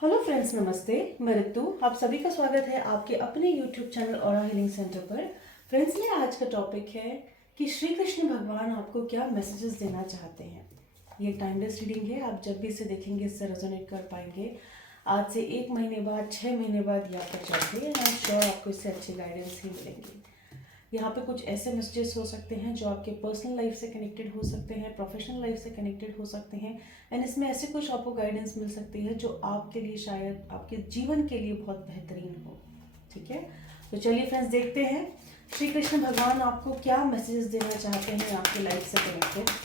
Hello friends, नमस्ते। मैं रितु, आप सभी का स्वागत है आपके अपने YouTube channel aura healing centre पर। फ्रेंड्स, ये आज का टॉपिक है कि श्री कृष्ण भगवान आपको क्या मैसेजेस देना चाहते हैं। ये टाइमलेस रीडिंग है, आप जब भी इसे देखेंगे इससे रेजोनेट कर पाएंगे। आज से 1 महीने बाद, 6 महीने बाद या फिर जल्दी, आई एम श्योर आपको इससे अच्छी गाइडेंस ही मिलेंगी। यहाँ पे कुछ ऐसे मैसेजेस हो सकते हैं जो आपके पर्सनल लाइफ से कनेक्टेड हो सकते हैं, प्रोफेशनल लाइफ से कनेक्टेड हो सकते हैं। एंड इसमें ऐसे कुछ आपको गाइडेंस मिल सकती है जो आपके लिए, शायद आपके जीवन के लिए बहुत बेहतरीन हो। ठीक है, तो चलिए फ्रेंड्स, देखते हैं श्री कृष्ण भगवान आपको क्या मैसेजेस देना चाहते हैं आपकी लाइफ से connected.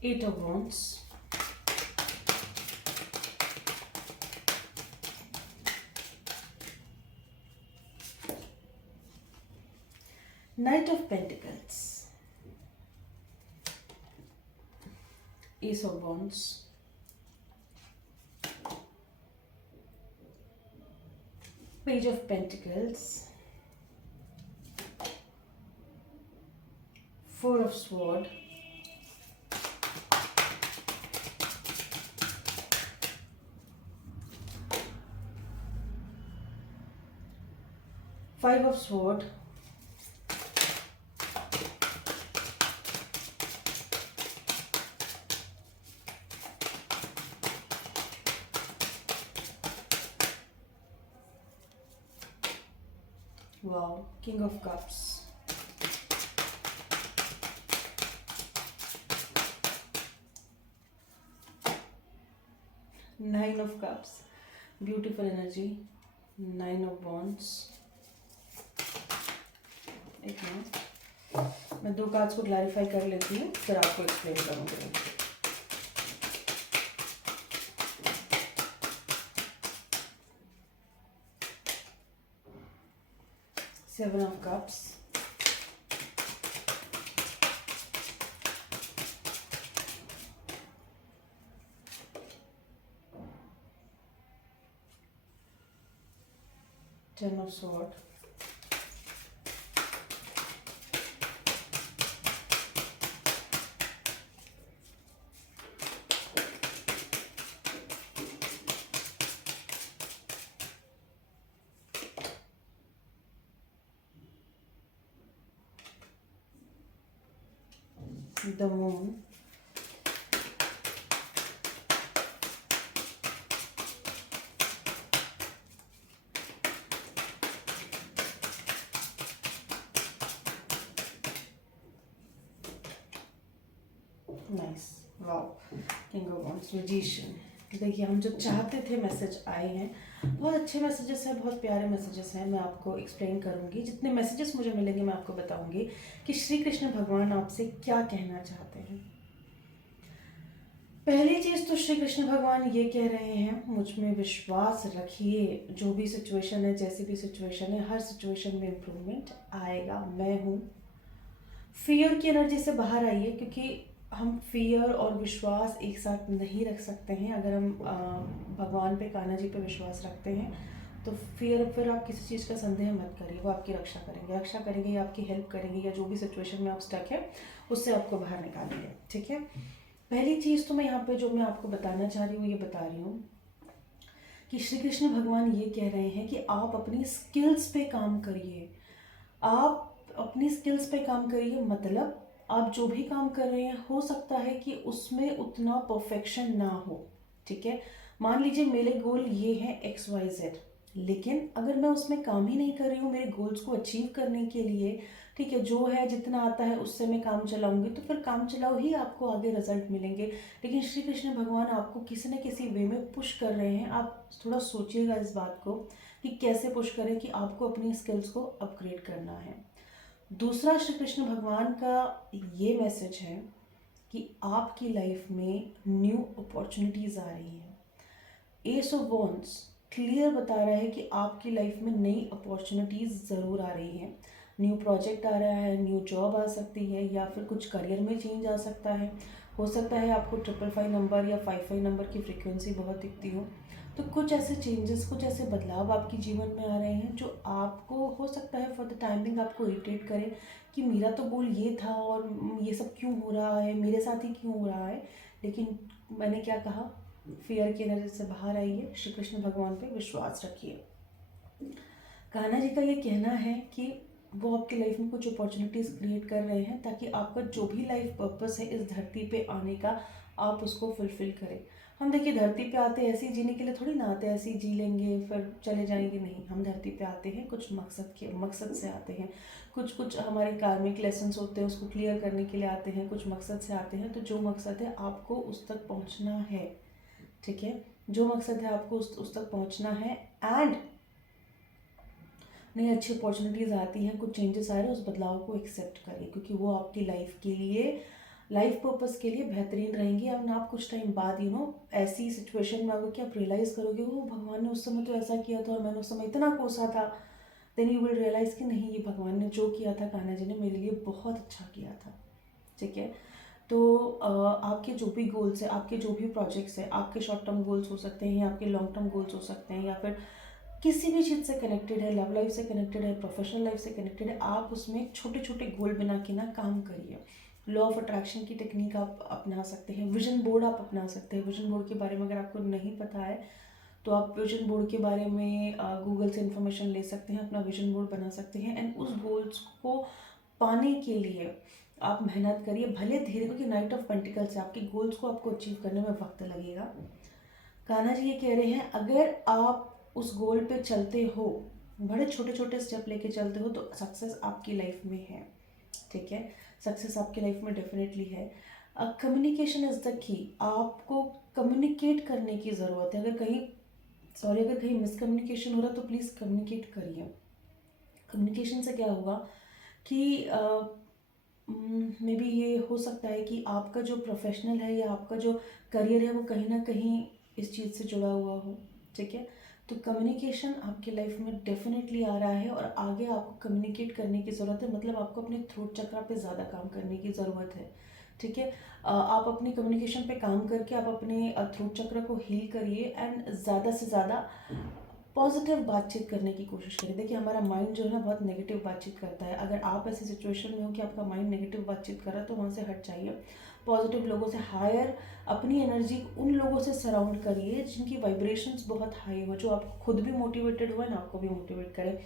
Eight of Wands, Knight of Pentacles, Ace of Wands, Page of Pentacles, Four of Swords, Five of Swords, wow, King of Cups, Nine of Cups, beautiful energy, Nine of Wands। एक minute, मैं दो cards को clarify कर लेती हूँ, फिर आपको explain करूँगी। Seven of Cups, Ten of Swords, the Moon, nice, wow, king of wands, magician. देखिए, हम जो चाहते थे मैसेज आए हैं, बहुत अच्छे मैसेजेस हैं, बहुत प्यारे मैसेजेस हैं। मैं आपको एक्सप्लेन करूंगी, जितने मैसेजेस मुझे मिलेंगे मैं आपको बताऊंगी कि श्री कृष्ण भगवान आपसे क्या कहना चाहते हैं। पहली चीज तो श्री कृष्ण भगवान ये कह रहे हैं, मुझ में विश्वास रखिए। जो भी सिचुएशन है, जैसी भी सिचुएशन है, हर सिचुएशन में इम्प्रूवमेंट आएगा। मैं हूँ। फियर की एनर्जी से बाहर आइए, क्योंकि हम फियर और विश्वास एक साथ नहीं रख सकते हैं। अगर हम भगवान पे, कान्हा जी पे विश्वास रखते हैं तो फिर आप किसी चीज़ का संदेह मत करिए। वो आपकी रक्षा करेंगे या आपकी हेल्प करेंगे, या जो भी सिचुएशन में आप स्टक है उससे आपको बाहर निकालेंगे। ठीक है, पहली चीज़ तो मैं यहाँ पे जो मैं आपको बताना चाह रही हूँ, ये बता रही हूँ कि श्री कृष्ण भगवान ये कह रहे हैं कि आप अपनी स्किल्स पे काम करिए। आप अपनी स्किल्स पे काम करिए, मतलब आप जो भी काम कर रहे हैं, हो सकता है कि उसमें उतना परफेक्शन ना हो। ठीक है, मान लीजिए मेरे गोल ये है XYZ, लेकिन अगर मैं उसमें काम ही नहीं कर रही हूँ मेरे गोल्स को अचीव करने के लिए, ठीक है, जो है जितना आता है उससे मैं काम चलाऊंगी, तो फिर काम चलाओ ही आपको आगे रिजल्ट मिलेंगे। लेकिन श्री कृष्ण भगवान आपको किसी न किसी वे में पुश कर रहे हैं। आप थोड़ा सोचिएगा इस बात को कि कैसे पुश करें कि आपको अपनी स्किल्स को अपग्रेड करना है। दूसरा, श्री कृष्ण भगवान का ये मैसेज है कि आपकी लाइफ में न्यू अपॉर्चुनिटीज़ आ रही हैं। एस ऑफ वॉन्ड्स, क्लियर बता रहा है कि आपकी लाइफ में नई अपॉर्चुनिटीज़ ज़रूर आ रही हैं, न्यू प्रोजेक्ट आ रहा है, न्यू जॉब आ सकती है, या फिर कुछ करियर में चेंज आ सकता है। हो सकता है आपको 555 नंबर या 55 नंबर की फ्रीक्वेंसी बहुत दिखती हो। तो कुछ ऐसे चेंजेस, कुछ ऐसे बदलाव आपके जीवन में आ रहे हैं जो आपको हो सकता है फॉर द टाइमिंग आपको इरिटेट करे कि मेरा तो गोल ये था और ये सब क्यों हो रहा है, मेरे साथ ही क्यों हो रहा है। लेकिन मैंने क्या कहा, फियर की एनर्जी से बाहर आइए, श्री कृष्ण भगवान पे विश्वास रखिए। कान्हा जी का ये कहना है कि वो आपकी लाइफ में कुछ अपॉर्चुनिटीज़ क्रिएट कर रहे हैं ताकि आपका जो भी लाइफ पर्पस है इस धरती पे आने का, आप उसको फुलफिल करें। हम देखिए धरती पे आते ऐसे ही जीने के लिए थोड़ी ना आते, ऐसे ही जी लेंगे फिर चले जाएंगे, नहीं। हम धरती पे आते हैं कुछ मकसद से आते हैं। कुछ कुछ हमारे कार्मिक लेसन्स होते हैं, उसको क्लियर करने के लिए आते हैं, कुछ मकसद से आते हैं। तो जो मकसद है आपको उस तक पहुँचना है, ठीक है। जो मकसद है आपको उस तक पहुँचना है। एंड नई अच्छी अपॉर्चुनिटीज़ आती हैं, कुछ चेंजेस आ रहे हैं, उस बदलाव को एक्सेप्ट करिए क्योंकि वो आपकी लाइफ के लिए, लाइफ पर्पस के लिए बेहतरीन रहेंगी। अब आप कुछ टाइम बाद ऐसी सिचुएशन में आगे कि आप रियलाइज़ करोगे वो भगवान ने उस समय तो ऐसा किया था और मैंने उस समय इतना कोसा था। देन यू विल रियलाइज़ कि नहीं, ये भगवान ने जो किया था कान्हा जी ने मेरे लिए बहुत अच्छा किया था, ठीक है। तो आपके जो भी गोल्स है, आपके जो भी प्रोजेक्ट्स है, आपके शॉर्ट टर्म गोल्स हो सकते हैं या आपके लॉन्ग टर्म गोल्स हो सकते हैं, या फिर किसी भी चीज़ से कनेक्टेड है, लव लाइफ से कनेक्टेड है, प्रोफेशनल लाइफ से कनेक्टेड है, आप उसमें छोटे छोटे गोल बना के ना काम करिए। लॉ ऑफ अट्रैक्शन की टेक्निक आप अपना सकते हैं, विजन बोर्ड आप अपना सकते हैं। विजन बोर्ड के बारे में अगर आपको नहीं पता है तो आप विजन बोर्ड के बारे में गूगल से इन्फॉर्मेशन ले सकते हैं, अपना विजन बोर्ड बना सकते हैं। एंड उस गोल्स को पाने के लिए आप मेहनत करिए, भले धीरे, क्योंकि नाइट ऑफ पेंटिकल्स है, आपके गोल्स को आपको अचीव करने में वक्त लगेगा। कान्हा जी ये कह रहे हैं अगर आप उस गोल पे चलते हो, बड़े छोटे छोटे स्टेप लेके चलते हो, तो सक्सेस आपकी लाइफ में है, ठीक है। सक्सेस आपकी लाइफ में डेफिनेटली है। Communication is the key. आपको कम्युनिकेट करने की ज़रूरत है। अगर कहीं मिसकम्युनिकेशन हो रहा है तो प्लीज़ कम्युनिकेट करिए। कम्युनिकेशन से क्या होगा कि मे बी ये हो सकता है कि आपका जो प्रोफेशनल है या आपका जो करियर है वो कहीं ना कहीं इस चीज़ से जुड़ा हुआ हो, ठीक है। तो कम्युनिकेशन आपकी लाइफ में डेफिनेटली आ रहा है और आगे आपको कम्युनिकेट करने की ज़रूरत है, मतलब आपको अपने थ्रोट चक्रा पे ज़्यादा काम करने की ज़रूरत है, ठीक है। आप अपनी कम्युनिकेशन पे काम करके आप अपने थ्रोट चक्र को हील करिए एंड ज़्यादा से ज़्यादा पॉजिटिव बातचीत करने की कोशिश करें। देखिए हमारा माइंड जो है ना बहुत नेगेटिव बातचीत करता है। अगर आप ऐसी सिचुएशन में हो कि आपका माइंड नेगेटिव बातचीत कर रहा है तो वहाँ से हट जाइए, पॉजिटिव लोगों से हायर अपनी एनर्जी उन लोगों से सराउंड करिए जिनकी वाइब्रेशंस बहुत हाई हो, जो आप खुद भी मोटिवेटेड हो ना आपको भी मोटिवेट करें।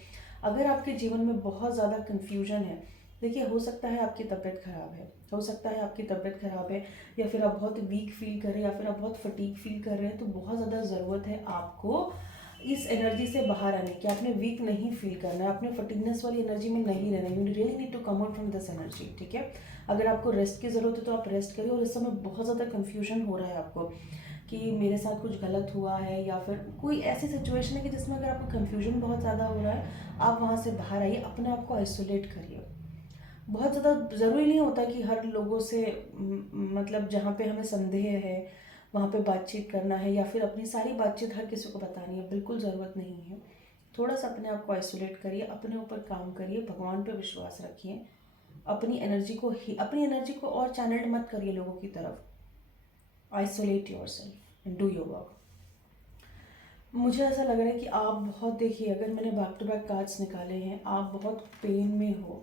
अगर आपके जीवन में बहुत ज़्यादा कन्फ्यूजन है, देखिए हो सकता है आपकी तबीयत ख़राब है, हो सकता है आपकी तबीयत ख़राब है, या फिर आप बहुत वीक फील कर रहे हैं, या फिर आप बहुत फटीक फील कर रहे हैं, तो बहुत ज़्यादा ज़रूरत है आपको इस एनर्जी से बाहर आने की। आपने वीक नहीं फील करना है, आपने फटीगनेस वाली एनर्जी में नहीं रहना, you really need to come out from this energy, ठीक है। अगर आपको रेस्ट की ज़रूरत है तो आप रेस्ट करिए। और इस समय बहुत ज़्यादा कन्फ्यूजन हो रहा है आपको कि मेरे साथ कुछ गलत हुआ है, या फिर कोई ऐसी सिचुएशन है कि जिसमें अगर आपको कन्फ्यूजन बहुत ज़्यादा हो रहा है, आप वहाँ से बाहर आइए, अपने आप को आइसोलेट करिए। बहुत ज़्यादा ज़रूरी नहीं होता कि हर लोगों से मतलब जहाँ पे हमें संदेह है वहाँ पे बातचीत करना है, या फिर अपनी सारी बातचीत हर किसी को बतानी है, बिल्कुल ज़रूरत नहीं है। थोड़ा सा अपने आप को आइसोलेट करिए, अपने ऊपर काम करिए, भगवान पे विश्वास रखिए, अपनी एनर्जी को और चैनल्ड मत करिए लोगों की तरफ। Isolate your self and do your work. मुझे ऐसा लग रहा है कि आप बहुत, देखिए अगर मैंने बैक टू बैक कार्ड्स निकाले हैं, आप बहुत पेन में हो।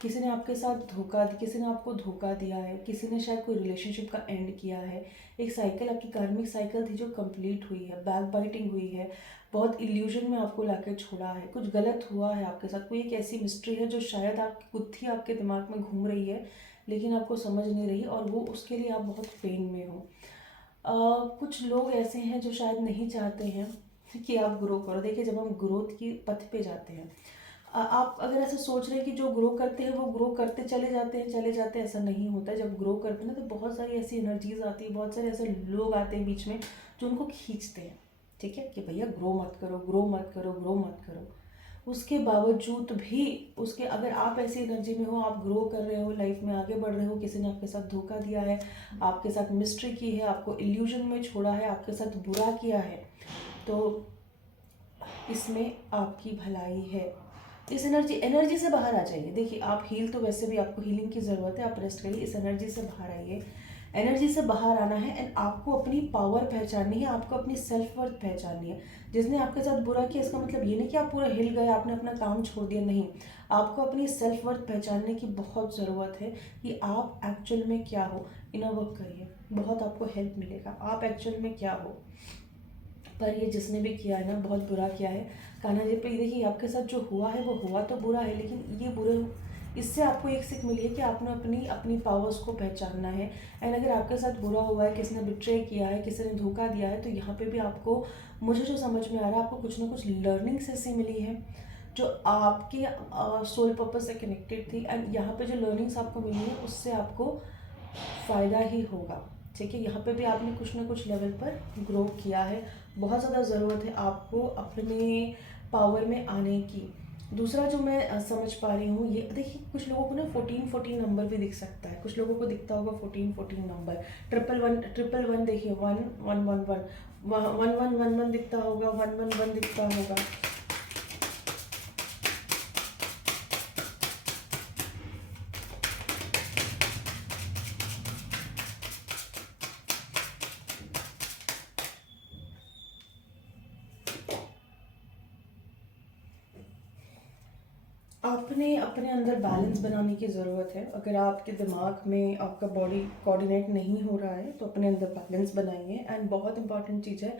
किसी ने आपके साथ किसी ने आपको धोखा दिया है, किसी ने शायद कोई रिलेशनशिप का एंड किया है। एक साइकिल, आपकी कार्मिक साइकिल थी जो कंप्लीट हुई है, बैक बाइटिंग हुई है, बहुत इल्यूजन में आपको लाके छोड़ा है, कुछ गलत हुआ है आपके साथ। कोई एक ऐसी मिस्ट्री है जो शायद आपकी बुद्धि आपके दिमाग में घूम रही है लेकिन आपको समझ नहीं रही, और वो उसके लिए आप बहुत पेन में हो। कुछ लोग ऐसे हैं जो शायद नहीं चाहते हैं कि आप ग्रो करो। देखिए जब हम ग्रोथ की पथ पे जाते हैं, आप अगर ऐसा सोच रहे हैं कि जो ग्रो करते हैं वो ग्रो करते चले जाते हैं, ऐसा नहीं होता है। जब ग्रो करते हैं ना तो बहुत सारी ऐसी एनर्जीज आती है, बहुत सारे ऐसे लोग आते हैं बीच में जो उनको खींचते हैं, ठीक है, कि भैया ग्रो मत करो, ग्रो मत करो, ग्रो मत करो। उसके बावजूद भी, उसके अगर आप ऐसी एनर्जी में हो, आप ग्रो कर रहे हो, लाइफ में आगे बढ़ रहे हो, किसी ने आपके साथ धोखा दिया है, आपके साथ मिस्ट्री की है, आपको इल्यूजन में छोड़ा है, आपके साथ बुरा किया है, तो इसमें आपकी भलाई है। इस एनर्जी से बाहर आ जाइए। देखिए, आप हील तो वैसे भी आपको हीलिंग की ज़रूरत है, आप रेस्ट करिए, इस एनर्जी से बाहर आइए। एनर्जी से बाहर आना है एंड आपको अपनी पावर पहचाननी है, आपको अपनी सेल्फ वर्थ पहचाननी है। जिसने आपके साथ बुरा किया इसका मतलब ये नहीं कि आप पूरा हिल गए, आपने अपना काम छोड़ दिया, नहीं। आपको अपनी सेल्फ वर्थ पहचानने की बहुत ज़रूरत है कि आप एक्चुअल में क्या हो। इनर वर्क करिए, बहुत आपको हेल्प मिलेगा, आप एक्चुअल में क्या हो। पर ये जिसने भी किया है ना, बहुत बुरा किया है। कान्हा जी पे देखिए, आपके साथ जो हुआ है वो हुआ तो बुरा है, लेकिन ये बुरे इससे आपको एक सीख मिली है कि आपने अपनी अपनी पावर्स को पहचानना है। एंड अगर आपके साथ बुरा हुआ है, किसी ने बिट्रे किया है, किसी ने धोखा दिया है, तो यहाँ पे भी आपको, मुझे जो समझ में आ रहा है, आपको कुछ ना कुछ लर्निंग्स ऐसी मिली है जो आपके सोल पर्पस से कनेक्टेड थी। एंड यहाँ पे जो लर्निंग्स आपको मिली है उससे आपको फ़ायदा ही होगा। ठीक है, यहाँ पे भी आपने कुछ ना कुछ लेवल पर ग्रो किया है। बहुत ज़्यादा ज़रूरत है आपको अपने पावर में आने की। दूसरा जो मैं समझ पा रही हूँ, ये देखिए, कुछ लोगों को ना 14 नंबर भी दिख सकता है, कुछ लोगों को दिखता होगा 14 नंबर। 111 देखिए, 1111 1111 दिखता होगा, 111 दिखता होगा। आपने अपने अंदर बैलेंस बनाने की ज़रूरत है। अगर आपके दिमाग में आपका बॉडी कोऑर्डिनेट नहीं हो रहा है तो अपने अंदर बैलेंस बनाइए। एंड बहुत इंपॉर्टेंट चीज़ है,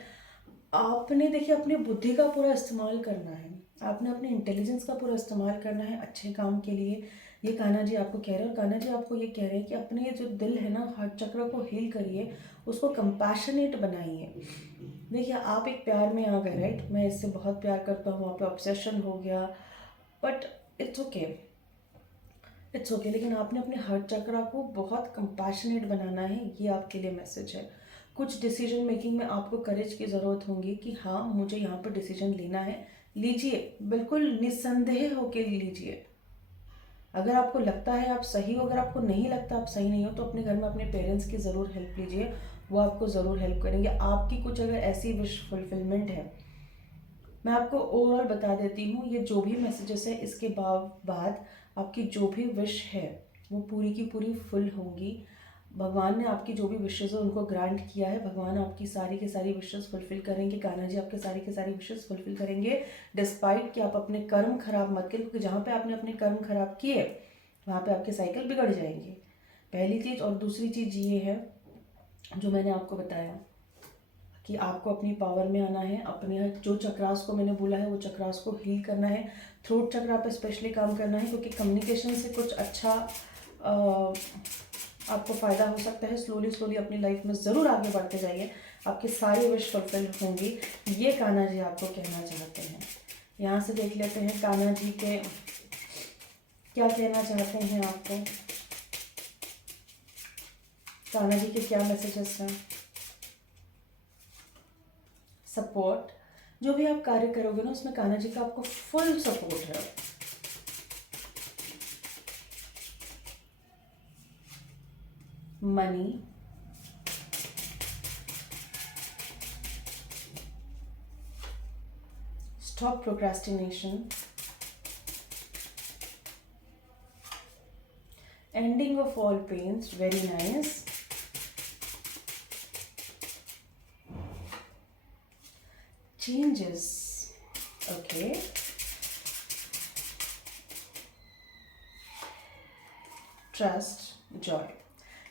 आपने देखिए अपनी बुद्धि का पूरा इस्तेमाल करना है, आपने अपने इंटेलिजेंस का पूरा इस्तेमाल करना है अच्छे काम के लिए। ये कान्हा जी आपको कह रहे हैं, और कान्हा जी आपको ये कह रहे हैं कि अपने जो दिल है ना, हार्ट चक्र को हील करिए, उसको कंपैशनेट बनाइए। देखिए, आप एक प्यार में आ गए, राइट, मैं इससे बहुत प्यार करता हूँ, वहाँ पे ऑब्सेशन हो गया, but it's okay, it's okay. लेकिन आपने अपने हार्ट चक्रा को बहुत कंपैशनेट बनाना है, ये आपके लिए मैसेज है। कुछ डिसीजन मेकिंग में आपको करेज की ज़रूरत होगी कि हाँ, मुझे यहाँ पर डिसीजन लेना है, लीजिए, बिल्कुल निस्संदेह होकर लीजिए। अगर आपको लगता है आप सही हो, अगर आपको नहीं लगता आप सही नहीं हो, तो अपने घर में अपने पेरेंट्स की ज़रूर हेल्प लीजिए, वो आपको ज़रूर हेल्प करेंगे। आपकी कुछ अगर ऐसी विश फुलफिलमेंट है, मैं आपको ओवरऑल बता देती हूँ, ये जो भी मैसेजेस है इसके बाद आपकी जो भी विश है वो पूरी की पूरी फुल होंगी। भगवान ने आपकी जो भी विशेज़ है उनको ग्रांट किया है, भगवान आपकी सारी की सारी विशेज़ फुलफिल करेंगे, कान्हा जी आपके सारी की सारी विशेज़ फुलफिल करेंगे, डिस्पाइट कि आप अपने कर्म खराब मत करें, क्योंकि जहाँ पे आपने अपने कर्म खराब किए वहाँ पे आपके साइकिल बिगड़ जाएंगे, पहली चीज़। और दूसरी चीज़ ये है जो मैंने आपको बताया कि आपको अपनी पावर में आना है, अपने जो चक्रास को मैंने बोला है वो चक्रास को हील करना है, थ्रोट चक्रा पे स्पेशली काम करना है, क्योंकि कम्युनिकेशन से कुछ अच्छा आपको फ़ायदा हो सकता है। स्लोली स्लोली अपनी लाइफ में ज़रूर आगे बढ़ते जाइए, आपके सारे विश फुलफिल होंगी, ये कान्हा जी आपको कहना चाहते हैं। यहाँ से देख लेते हैं कान्हा जी के क्या कहना चाहते हैं आपको, कान्हा जी के क्या मैसेजेस हैं। सपोर्ट, जो भी आप कार्य करोगे ना उसमें कान्हा जी का आपको फुल सपोर्ट है। Money, stop procrastination, ending of all pains, very nice, changes, okay, trust, joy.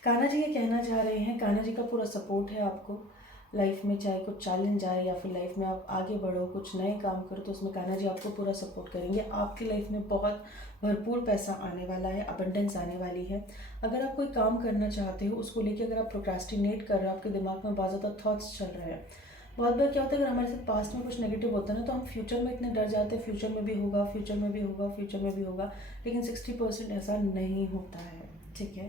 Kanha ji ये कहना चाह रहे हैं, कान्हा जी का पूरा सपोर्ट है आपको लाइफ में, चाहे कुछ चैलेंज आए या फिर लाइफ में आप आगे बढ़ो, कुछ नए काम करो, तो उसमें कान्हा जी आपको पूरा सपोर्ट करेंगे। आपकी लाइफ में बहुत भरपूर पैसा आने वाला है, अबंडेंस आने वाली है। अगर आप कोई काम करना चाहते हो, उसको लेके अगर आप प्रोक्रेस्टिनेट कर रहे हो, आपके दिमाग में बहुत ज़्यादा थॉट्स चल रहे हैं, बहुत बार क्या होता है, अगर हमारे साथ पास्ट में कुछ नेगेटिव होता है ना, तो हम फ्यूचर में इतने डर जाते हैं, फ्यूचर में भी होगा, फ्यूचर में भी होगा, फ्यूचर में भी होगा, लेकिन 60% ऐसा नहीं होता है। ठीक है,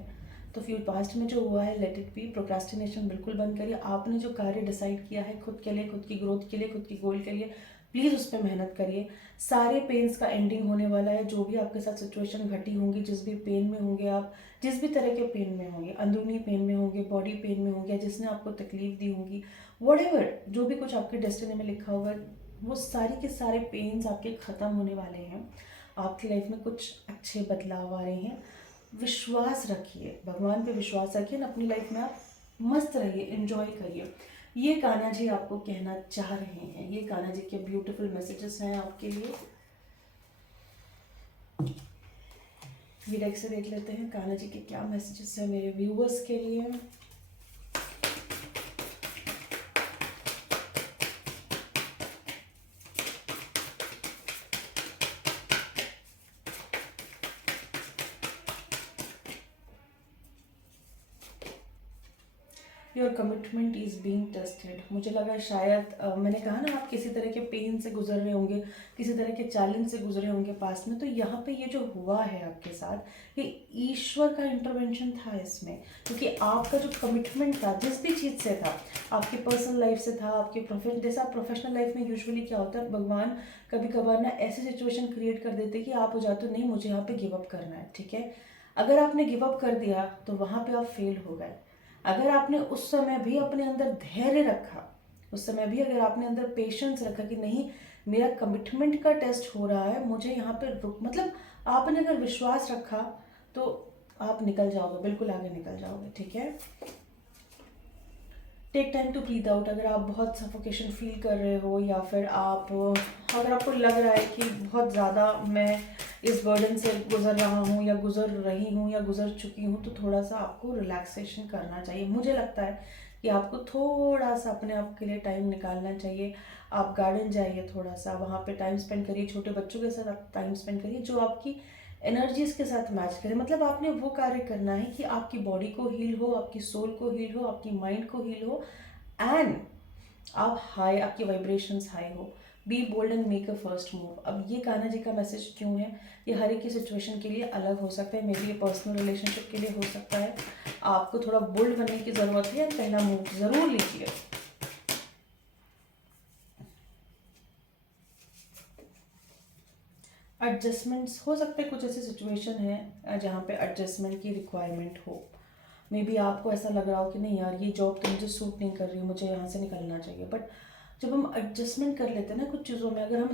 तो पास्ट में जो हुआ है लेट इट बी, प्रोक्रेस्टिनेशन बिल्कुल बंद करिए। आपने जो कार्य डिसाइड किया है खुद के लिए, खुद की ग्रोथ के लिए, खुद की गोल के लिए, प्लीज़ उस पर मेहनत करिए। सारे पेन्स का एंडिंग होने वाला है, जो भी आपके साथ सिचुएशन घटी होंगी, जिस भी पेन में होंगे आप, जिस भी तरह के पेन में होंगे, अंदरूनी पेन में होंगे, बॉडी पेन में होंगे, जिसने आपको तकलीफ दी होगी, वॉट जो भी कुछ आपके डेस्टिनी में लिखा होगा, वो सारी के सारे पेन्स आपके ख़त्म होने वाले हैं। आपकी लाइफ में कुछ अच्छे बदलाव आ रहे हैं। विश्वास रखिए, भगवान पे विश्वास रखिए ना, अपनी लाइफ में आप मस्त रहिए, एंजॉय करिए। ये कान्हा जी आपको कहना चाह रहे हैं, ये कान्हा जी के ब्यूटीफुल मैसेजेस हैं आपके लिए। ये डेक से देख लेते हैं कान्हा जी के क्या मैसेजेस हैं मेरे व्यूअर्स के लिए। Your commitment is being tested. मुझे लगा शायद मैंने कहा ना, आप किसी तरह के पेन से गुजर रहे होंगे, किसी तरह के चैलेंज से गुजरे होंगे पास्ट में, तो यहाँ पे ये जो हुआ है आपके साथ, ये ईश्वर का इंटरवेंशन था इसमें। क्योंकि आपका जो कमिटमेंट था जिस भी चीज़ से था, आपकी पर्सनल लाइफ से था, आपके प्रोफेशन, जैसा प्रोफेशनल लाइफ में यूजुअली क्या होता है, भगवान कभी कभार ना ऐसी सिचुएशन क्रिएट कर देते कि आप हो जाते हो नहीं मुझे यहाँ पे गिव अप करना है, ठीक है। अगर आपने गिव अप कर दिया तो वहाँ पे आप फेल हो गए। अगर आपने उस समय भी अपने अंदर धैर्य रखा, उस समय भी अगर आपने अंदर पेशेंस रखा कि नहीं मेरा कमिटमेंट का टेस्ट हो रहा है, मुझे यहाँ पे रुक, मतलब आपने अगर विश्वास रखा तो आप निकल जाओगे, बिल्कुल आगे निकल जाओगे, ठीक है। Take time to breathe out. अगर आप बहुत सफोकेशन फील कर रहे हो, या फिर अगर आपको लग रहा है कि बहुत ज़्यादा मैं इस बर्डन से गुजर रहा हूँ या गुजर रही हूँ या गुजर चुकी हूँ, तो थोड़ा सा आपको रिलैक्सेशन करना चाहिए। मुझे लगता है कि आपको थोड़ा सा अपने आप के लिए टाइम निकालना चाहिए। आप गार्डन जाइए, थोड़ा सा वहाँ पे टाइम स्पेंड करिए, छोटे बच्चों के साथ आप टाइम स्पेंड करिए जो आपकी एनर्जीज के साथ मैच करे। मतलब आपने वो कार्य करना है कि आपकी बॉडी को हील हो, आपकी सोल को हील हो, आपकी माइंड को हील हो, एंड आप हाई, आपकी वाइब्रेशंस हाई हो। Be bold and make a first move. अब ये कान्हा जी का मैसेज क्यों है, ये हर एक की सिचुएशन के लिए अलग हो सकता है। मे बी ये पर्सनल रिलेशनशिप के लिए हो सकता है। आपको थोड़ा बोल्ड बनने की ज़रूरत है, पहला मूव ज़रूर लीजिए। एडजस्टमेंट्स हो सकते हैं, कुछ ऐसी सिचुएशन है जहाँ पे एडजस्टमेंट की रिक्वायरमेंट हो। मे बी आपको ऐसा लग रहा हो कि नहीं यार ये जॉब तो मुझे सूट नहीं कर रही, मुझे यहाँ से निकलना चाहिए। बट जब हम एडजस्टमेंट कर लेते हैं ना कुछ चीज़ों में, अगर हम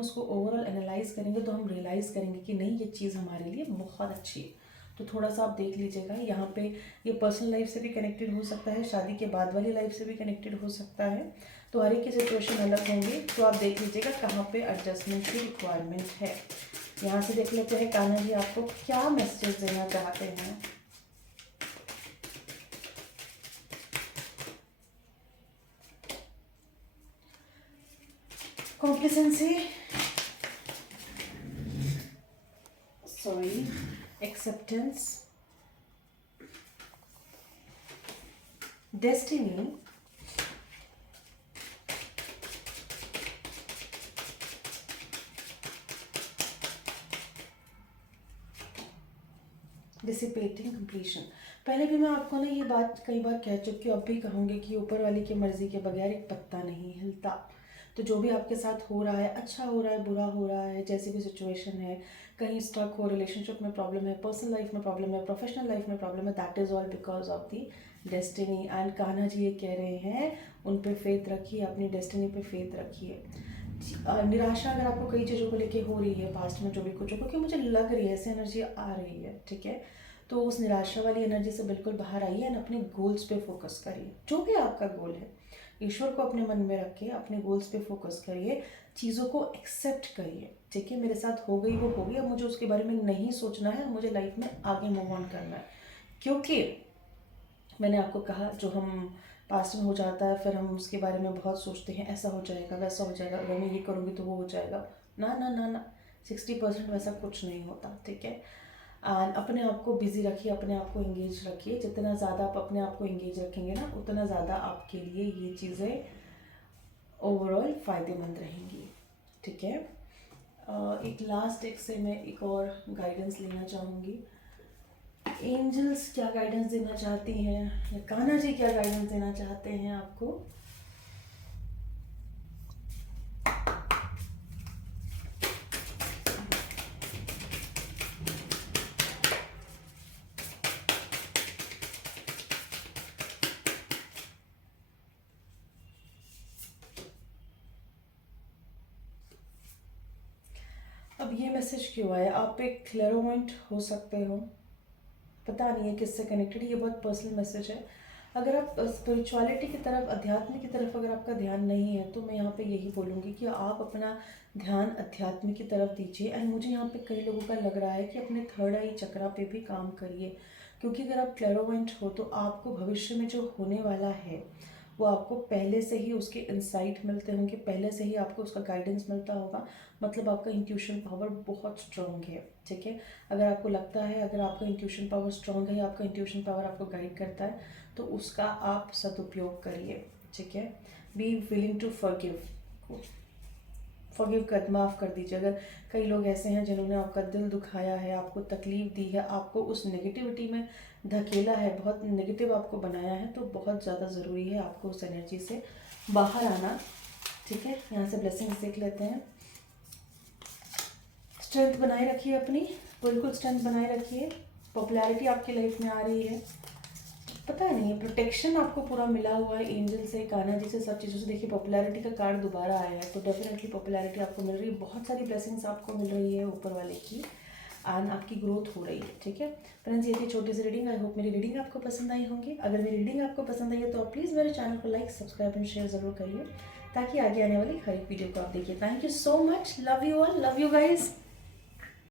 उसको ओवरऑल एनालाइज करेंगे तो हम रियलाइज़ करेंगे कि नहीं ये चीज़ हमारे लिए बहुत अच्छी है। तो थोड़ा सा आप देख लीजिएगा यहाँ पे, ये पर्सनल लाइफ से भी कनेक्टेड हो सकता है, शादी के बाद वाली लाइफ से भी कनेक्टेड हो सकता है। तो हर एक की सिचुएशन अलग होंगी, तो आप देख लीजिएगा कहाँ पे एडजस्टमेंट की रिक्वायरमेंट है। यहाँ से देख लेते हैं कान्हा जी आपको क्या मैसेज देना चाहते हैं। Complacency, sorry, acceptance, destiny, dissipating completion. पहले भी मैं आपको ना ये बात कई बार कह चुकी हूँ, अब भी कहूँगी कि ऊपर वाले की मर्जी के बगैर एक पत्ता नहीं हिलता। तो जो भी आपके साथ हो रहा है, अच्छा हो रहा है, बुरा हो रहा है, जैसी भी सिचुएशन है, कहीं स्टक हो, रिलेशनशिप में प्रॉब्लम है, पर्सनल लाइफ में प्रॉब्लम है, प्रोफेशनल लाइफ में प्रॉब्लम है, that is all because of the destiny. And Kanha ji ये कह रहे हैं उन पे फेथ रखिए, अपनी डेस्टिनी पे फेथ रखिए। निराशा अगर आपको कई चीज़ों को लेके हो रही है पास्ट में, जो भी कुछ हो, क्योंकि मुझे लग रही है ऐसी एनर्जी आ रही है, ठीक है, तो उस निराशा वाली एनर्जी से बिल्कुल बाहर आइए एंड अपने गोल्स पे फोकस करिए। जो भी आपका गोल है, ईश्वर को अपने मन में रखिए, अपने गोल्स पे फोकस करिए, चीज़ों को एक्सेप्ट करिए, ठीक है। मेरे साथ हो गई वो हो गई, अब मुझे उसके बारे में नहीं सोचना है, मुझे लाइफ में आगे मूव ऑन करना है। क्योंकि मैंने आपको कहा जो हम पास्ट में हो जाता है फिर हम उसके बारे में बहुत सोचते हैं, ऐसा हो जाएगा, वैसा हो जाएगा, अगर मैं ये करूँगी तो वो हो जाएगा। ना ना ना ना, 60% वैसा कुछ नहीं होता, ठीक है। एंड अपने आप को बिजी रखिए, अपने आप को एंगेज रखिए। जितना ज़्यादा आप अपने आप को एंगेज रखेंगे ना, उतना ज़्यादा आपके लिए ये चीज़ें ओवरऑल फ़ायदेमंद रहेंगी, ठीक है। एक लास्ट एक से मैं एक और गाइडेंस लेना चाहूँगी। एंजल्स क्या गाइडेंस देना चाहती हैं, या कान्हा जी क्या गाइडेंस देना चाहते हैं आपको। अब ये मैसेज क्यों आया, आप एक क्लेरोवेंट हो सकते हो, पता नहीं है किससे कनेक्टेड, ये बहुत पर्सनल मैसेज है। अगर आप स्पिरिचुअलिटी की तरफ, अध्यात्म की तरफ अगर आपका ध्यान नहीं है तो मैं यहाँ पे यही बोलूँगी कि आप अपना ध्यान अध्यात्म की तरफ दीजिए। एंड मुझे यहाँ पे कई लोगों का लग रहा है कि अपने थर्ड आई चक्रा पे भी काम करिए, क्योंकि अगर आप क्लेरोवेंट हो तो आपको भविष्य में जो होने वाला है वो आपको पहले से ही उसके इंसाइट मिलते होंगे, पहले से ही आपको उसका गाइडेंस मिलता होगा। मतलब आपका इंट्यूशन पावर बहुत स्ट्रॉन्ग है, ठीक है। अगर आपको लगता है, अगर आपका इंट्यूशन पावर स्ट्रॉन्ग है, आपका इंट्यूशन पावर आपको गाइड करता है, तो उसका आप सदुपयोग करिए, ठीक है। Be willing to forgive, forgive कर, माफ़ कर दीजिए। अगर कई लोग ऐसे हैं जिन्होंने आपका दिल दुखाया है, आपको तकलीफ़ दी है, आपको उस नेगेटिविटी में धकेला है, बहुत नेगेटिव आपको बनाया है, तो बहुत ज़्यादा ज़रूरी है आपको उस एनर्जी से बाहर आना, ठीक है। यहाँ से ब्लेसिंग्स देख लेते हैं। स्ट्रेंथ बनाए रखिए अपनी, बिल्कुल स्ट्रेंथ बनाए रखिए। पॉपुलैरिटी आपकी लाइफ में आ रही है, पता नहीं है, प्रोटेक्शन आपको पूरा मिला हुआ है एंजल से, कान्हा जी से, सब चीज़ों से। देखिए पॉपुलैरिटी का कार्ड दोबारा आया है, तो डेफिनेटली पॉपुलैरिटी आपको मिल रही है, बहुत सारी ब्लेसिंग्स आपको मिल रही है ऊपर वाले की, एंड आपकी ग्रोथ हो रही है, ठीक है फ्रेंड्स। ये थी छोटी सी रीडिंग। आई होप मेरी रीडिंग आपको पसंद आई होंगी। अगर मेरी रीडिंग आपको पसंद आई है तो आप प्लीज़ मेरे चैनल को लाइक, सब्सक्राइब एंड शेयर ज़रूर करिए, ताकि आगे आने वाली हर एक वीडियो को आप देखिए। Thank you so much, love you all, love you guys.